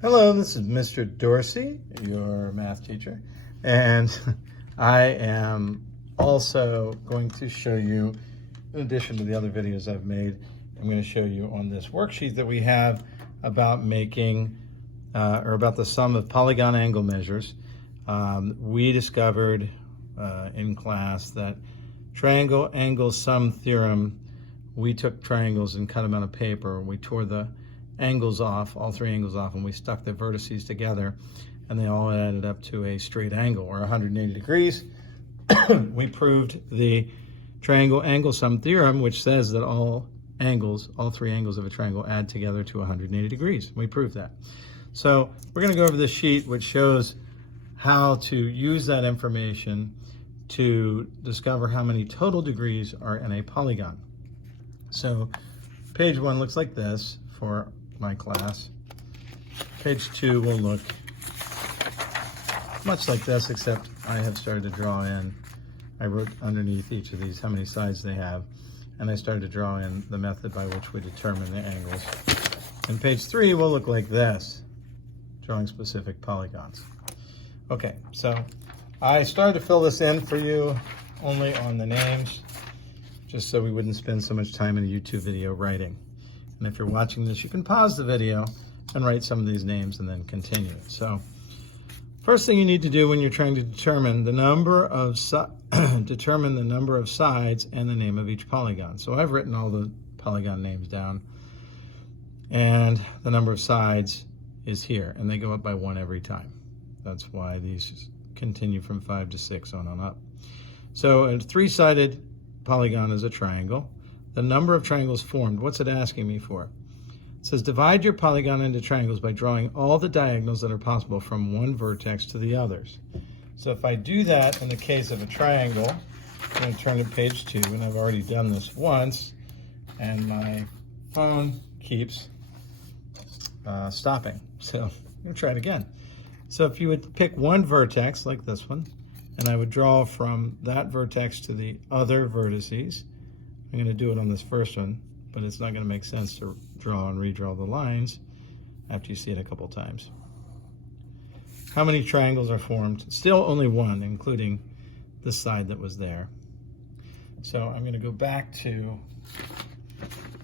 Hello, this is Mr. Dorsey, your math teacher, and I am also going to show you, in addition to the other videos I've made, I'm going to show you on this worksheet that we have about making, or about the sum of polygon angle measures. We discovered in class that Triangle Angle-Sum Theorem, we took triangles and cut them out of paper. We tore the angles off, all three angles off, and we stuck the vertices together, and they all added up to a straight angle, or 180 degrees. We proved the Triangle Angle-Sum Theorem, which says that all three angles of a triangle add together to 180 degrees. We proved that. So we're going to go over this sheet, which shows how to use that information to discover how many total degrees are in a polygon. So page 1 looks like this for my class. Page 2 will look much like this, except I have started to draw in, I wrote underneath each of these how many sides they have, and I started to draw in the method by which we determine the angles. And page 3 will look like this, drawing specific polygons. Okay, so I started to fill this in for you only on the names, just so we wouldn't spend so much time in a YouTube video writing. And if you're watching this, you can pause the video and write some of these names and then continue. So first thing you need to do when you're trying to determine the number of sides and the name of each polygon. So I've written all the polygon names down, and the number of sides is here, and they go up by 1 every time. That's why these continue from 5 to 6 on up. So a 3-sided polygon is a triangle. The number of triangles formed, what's it asking me for? It says divide your polygon into triangles by drawing all the diagonals that are possible from one vertex to the others. So if I do that in the case of a triangle, I'm going to turn to page 2, and I've already done this once, and my phone keeps stopping. So I'm going to try it again. So if you would pick one vertex, like this one, and I would draw from that vertex to the other vertices. I'm going to do it on this first one, but it's not going to make sense to draw and redraw the lines after you see it a couple times. How many triangles are formed? Still only 1, including the side that was there. So I'm going to go back to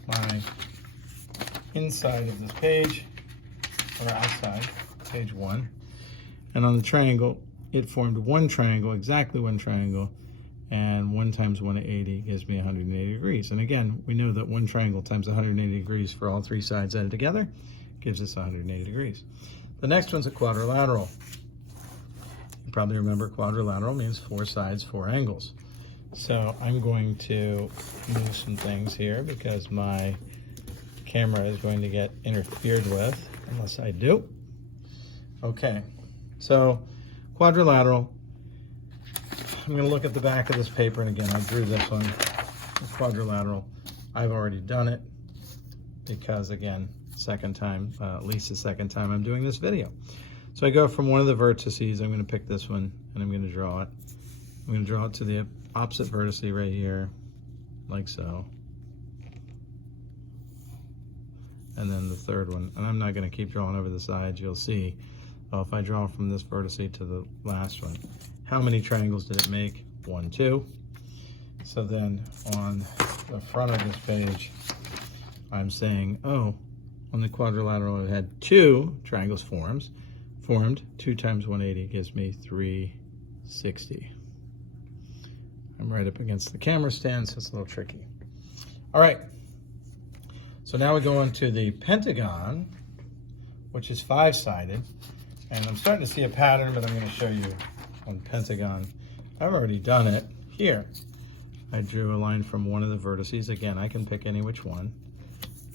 my inside of this page, or outside, page 1. And on the triangle, it formed one triangle, exactly one triangle, and 1 times 180 gives me 180 degrees. And again, we know that one triangle times 180 degrees for all 3 sides added together gives us 180 degrees. The next one's a quadrilateral. You probably remember quadrilateral means 4 sides, 4 angles. So I'm going to move some things here because my camera is going to get interfered with, unless I do. Okay, so quadrilateral. I'm going to look at the back of this paper, and again, I drew this one, quadrilateral. I've already done it because, again, second time, at least the second time I'm doing this video. So I go from one of the vertices, I'm going to pick this one, and I'm going to draw it. I'm going to draw it to the opposite vertice right here, like so. And then the third one, and I'm not going to keep drawing over the sides. You'll see, if I draw from this vertice to the last one, how many triangles did it make? 1, 2. So then on the front of this page, I'm saying, oh, on the quadrilateral it had 2 triangles formed. 2 times 180 gives me 360. I'm right up against the camera stand, so it's a little tricky. All right, so now we go into the Pentagon, which is 5-sided. And I'm starting to see a pattern, but I'm going to show you on Pentagon. I've already done it here. I drew a line from one of the vertices. Again, I can pick any which one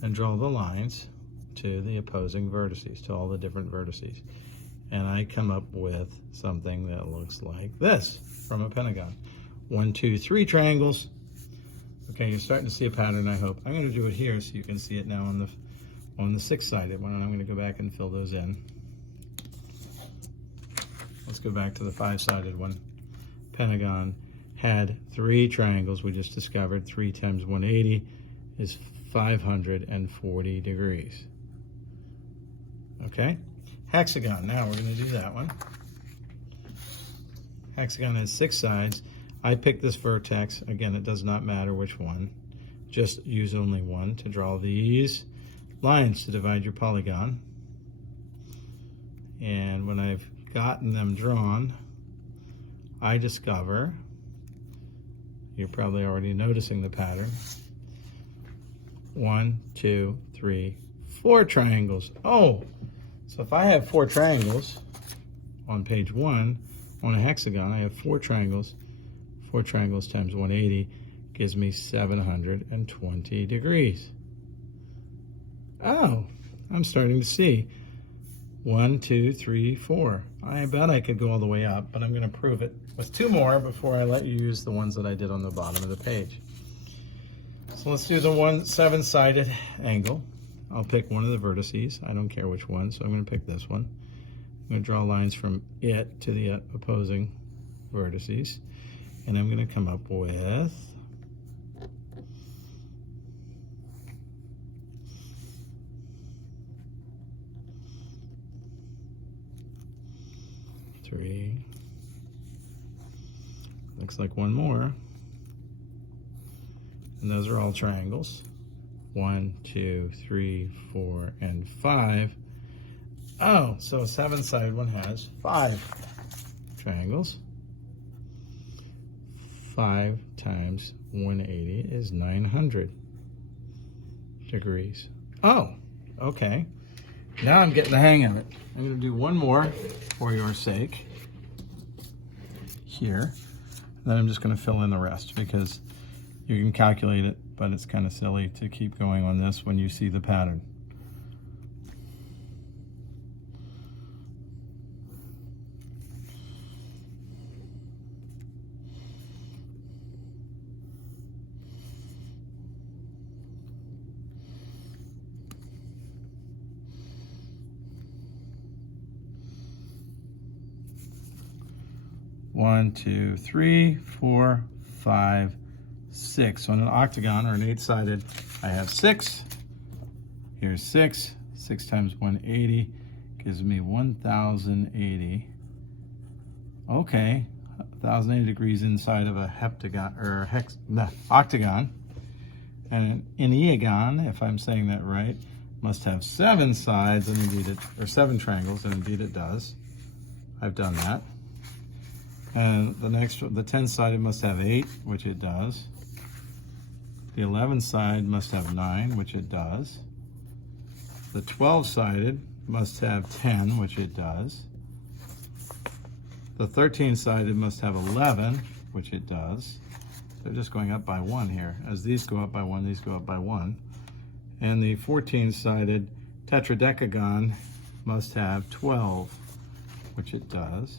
and draw the lines to the opposing vertices, to all the different vertices. And I come up with something that looks like this from a pentagon. 1, 2, 3 triangles. Okay, you're starting to see a pattern, I hope. I'm going to do it here so you can see it now on the 6-sided one, and I'm going to go back and fill those in. Let's go back to the 5-sided one. Pentagon had 3 triangles we just discovered. 3 times 180 is 540 degrees. Okay? Hexagon. Now we're going to do that one. Hexagon has 6 sides. I picked this vertex. Again, it does not matter which one. Just use only one to draw these lines to divide your polygon. And when I've gotten them drawn, I discover, you're probably already noticing the pattern, 1, 2, 3, 4 triangles. Oh, so if I have 4 triangles on page 1 on a hexagon, I have 4 triangles. 4 triangles times 180 gives me 720 degrees. Oh, I'm starting to see. 1, 2, 3, 4. I bet I could go all the way up, but I'm going to prove it with 2 more before I let you use the ones that I did on the bottom of the page. So let's do the 7-sided angle. I'll pick one of the vertices. I don't care which one, so I'm going to pick this one. I'm going to draw lines from it to the opposing vertices, and I'm going to come up with three. Looks like one more. And those are all triangles. 1, 2, 3, 4, and 5. Oh, so a 7-sided one has 5 triangles. 5 times 180 is 900 degrees. Oh, okay. Now I'm getting the hang of it. I'm going to do one more for your sake here. Then I'm just going to fill in the rest because you can calculate it, but it's kind of silly to keep going on this when you see the pattern. One, 2, 3, 4, 5, 6. So on an octagon or an 8-sided, I have 6. Here's 6. 6 times 180 gives me 1080. Okay, 1080 degrees inside of a heptagon or octagon. And an eagon, if I'm saying that right, must have 7 sides, and indeed it, or 7 triangles, and indeed it does. I've done that. And the next, the 10-sided must have 8, which it does. The 11-sided must have 9, which it does. The 12-sided must have 10, which it does. The 13-sided must have 11, which it does. They're just going up by 1 here. As these go up by 1, these go up by 1. And the 14-sided tetradecagon must have 12, which it does.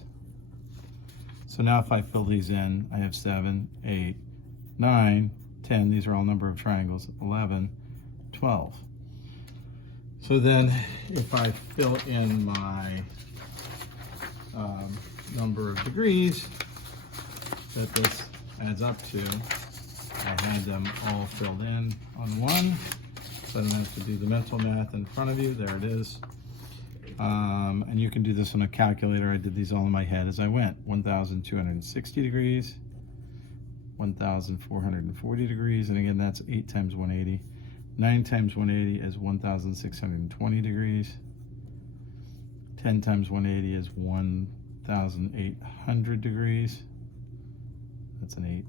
So now if I fill these in, I have 7, 8, 9, 10. These are all number of triangles. 11, 12. So then if I fill in my number of degrees that this adds up to, I had them all filled in on one. So I don't have to do the mental math in front of you. There it is. And you can do this on a calculator. I did these all in my head as I went. 1,260 degrees, 1,440 degrees, and again, that's 8 times 180. 9 times 180 is 1,620 degrees. 10 times 180 is 1,800 degrees. That's an 8.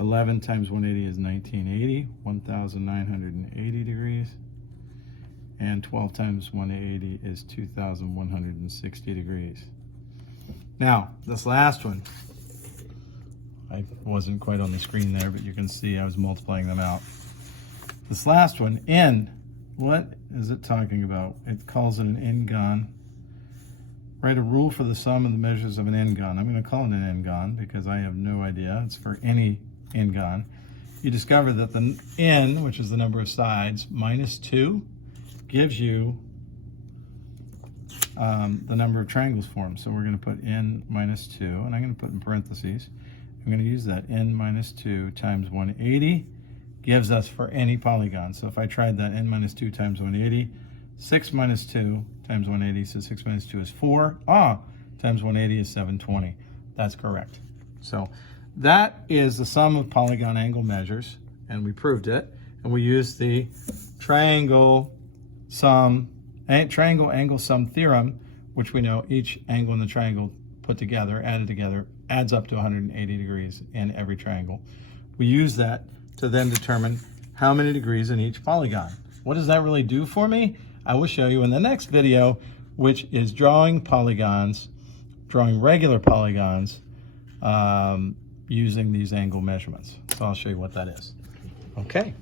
11 times 180 is 1980, 1,980 degrees. And 12 times 180 is 2,160 degrees. Now, this last one, I wasn't quite on the screen there, but you can see I was multiplying them out. This last one, N, what is it talking about? It calls it an Endgun. Write a rule for the sum of the measures of an Endgun. I'm going to call it an Endgun because I have no idea. It's for any Endgun. You discover that the N, which is the number of sides, minus 2, gives you the number of triangles formed. So we're going to put n minus 2, and I'm going to put in parentheses. I'm going to use that n minus 2 times 180 gives us for any polygon. So if I tried that n minus 2 times 180, 6 minus 2 times 180, so 6 minus 2 is 4. Times 180 is 720. That's correct. So that is the sum of polygon angle measures, and we proved it. And we used the Triangle Angle-Sum Theorem, which we know each angle in the triangle put together, added together, adds up to 180 degrees in every triangle. We use that to then determine how many degrees in each polygon. What does that really do for me? I will show you in the next video, which is drawing polygons, drawing regular polygons using these angle measurements. So I'll show you what that is. Okay.